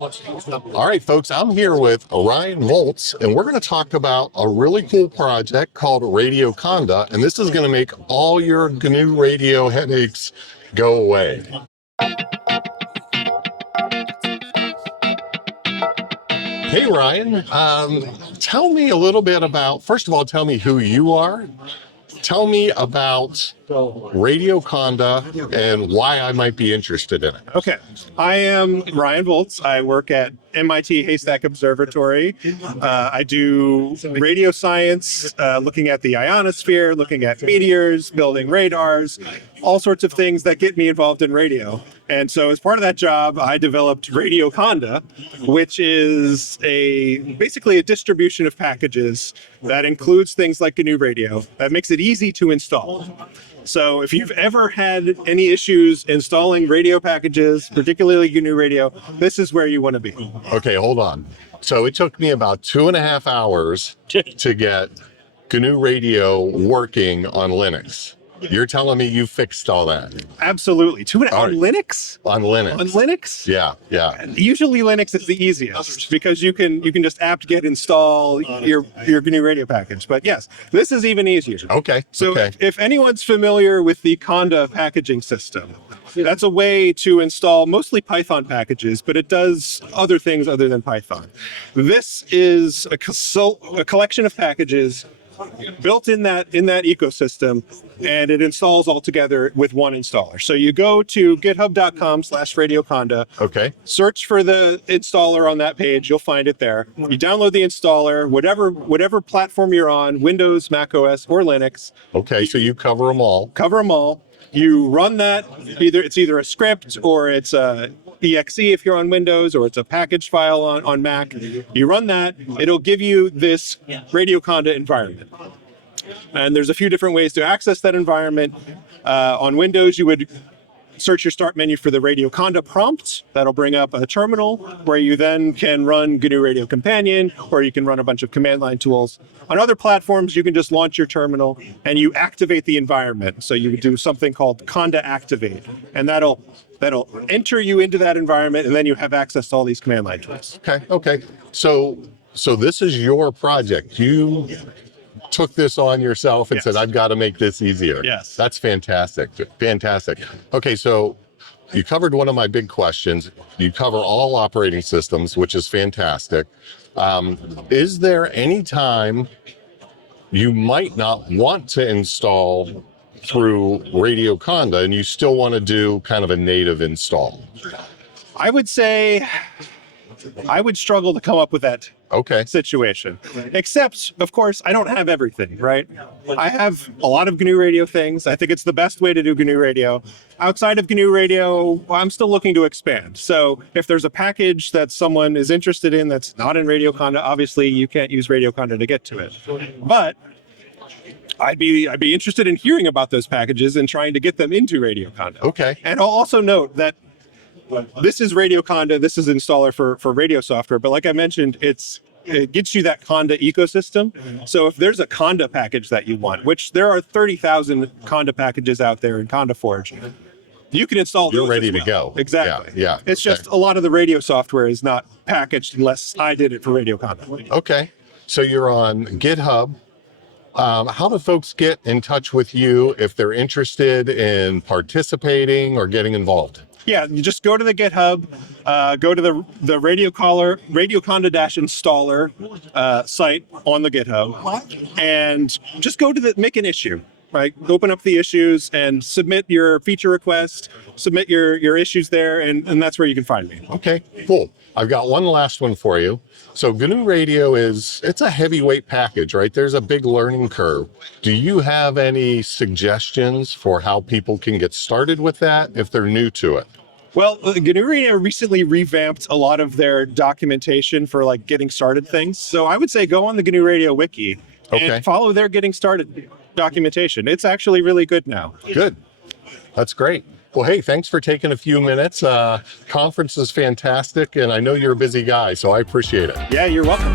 All right, folks, I'm here with Ryan Volz, and we're going to talk about a really cool project called Radioconda, and this is going to make all your GNU radio headaches go away. Hey, Ryan, tell me a little bit about, first of all, tell me who you are. Tell me about Radioconda and why I might be interested in it. Okay, I am Ryan Volz. I work at MIT Haystack Observatory. I do radio science, looking at the ionosphere, looking at meteors, building radars, all sorts of things that get me involved in radio. And so as part of that job, I developed Radioconda, which is basically a distribution of packages that includes things like GNU Radio, that makes it easy to install. So if you've ever had any issues installing radio packages, particularly GNU Radio, this is where you want to be. Okay, hold on. So it took me about 2.5 hours to get GNU Radio working on Linux. You're telling me you fixed all that? Absolutely. On Linux? On Linux. On Linux? Yeah. Usually Linux is the easiest because you can just apt-get install your GNU Radio package. But yes, this is even easier. Okay. So if anyone's familiar with the Conda packaging system, that's a way to install mostly Python packages, but it does other things other than Python. This is a collection of packages built in that ecosystem, and it installs all together with one installer. So you go to github.com/radioconda. Okay. Search for the installer on that page. You'll find it there. You download the installer, whatever platform you're on, Windows, Mac OS, or Linux. Okay, so you cover them all. Cover them all. You run that. It's either a script or it's a exe if you're on Windows, or it's a package file on Mac. You run that, it'll give you this Radioconda environment. And there's a few different ways to access that environment. On Windows, you would search your start menu for the Radioconda prompt. That'll bring up a terminal where you then can run GNU Radio Companion, or you can run a bunch of command line tools. On other platforms, you can just launch your terminal and you activate the environment. So you would do something called Conda Activate, and that'll enter you into that environment, and then you have access to all these command line tools. Okay. So this is your project. You took this on yourself and said, I've got to make this easier. Yes. That's fantastic. Okay, so you covered one of my big questions. You cover all operating systems, which is fantastic. Is there any time you might not want to install through Radioconda and you still want to do kind of a native install? I would say I would struggle to come up with that situation. Except, of course, I don't have everything, right? I have a lot of GNU Radio things. I think it's the best way to do GNU Radio. Outside of GNU Radio, I'm still looking to expand. So if there's a package that someone is interested in that's not in Radioconda, obviously you can't use Radioconda to get to it. But I'd be interested in hearing about those packages and trying to get them into Radioconda. Okay. And I'll also note that this is Radioconda, this is installer for radio software, but like I mentioned, it gets you that Conda ecosystem. So if there's a Conda package that you want, which there are 30,000 Conda packages out there in conda-forge, you can install those. You're ready to go. Exactly. Yeah. It's just a lot of the radio software is not packaged unless I did it for Radioconda. Okay. So you're on GitHub. How do folks get in touch with you if they're interested in participating or getting involved? Yeah, you just go to the GitHub, go to the Radioconda-installer site on the GitHub, and just go to make an issue, right? Open up the issues and submit your feature request, submit your issues there, and that's where you can find me. Okay, cool. I've got one last one for you. So GNU Radio it's a heavyweight package, right? There's a big learning curve. Do you have any suggestions for how people can get started with that if they're new to it? Well, GNU Radio recently revamped a lot of their documentation for like getting started things. So I would say go on the GNU Radio wiki and follow their getting started documentation. It's actually really good now. Good. That's great. Well, hey, thanks for taking a few minutes. Conference is fantastic, and I know you're a busy guy, so I appreciate it. Yeah, you're welcome.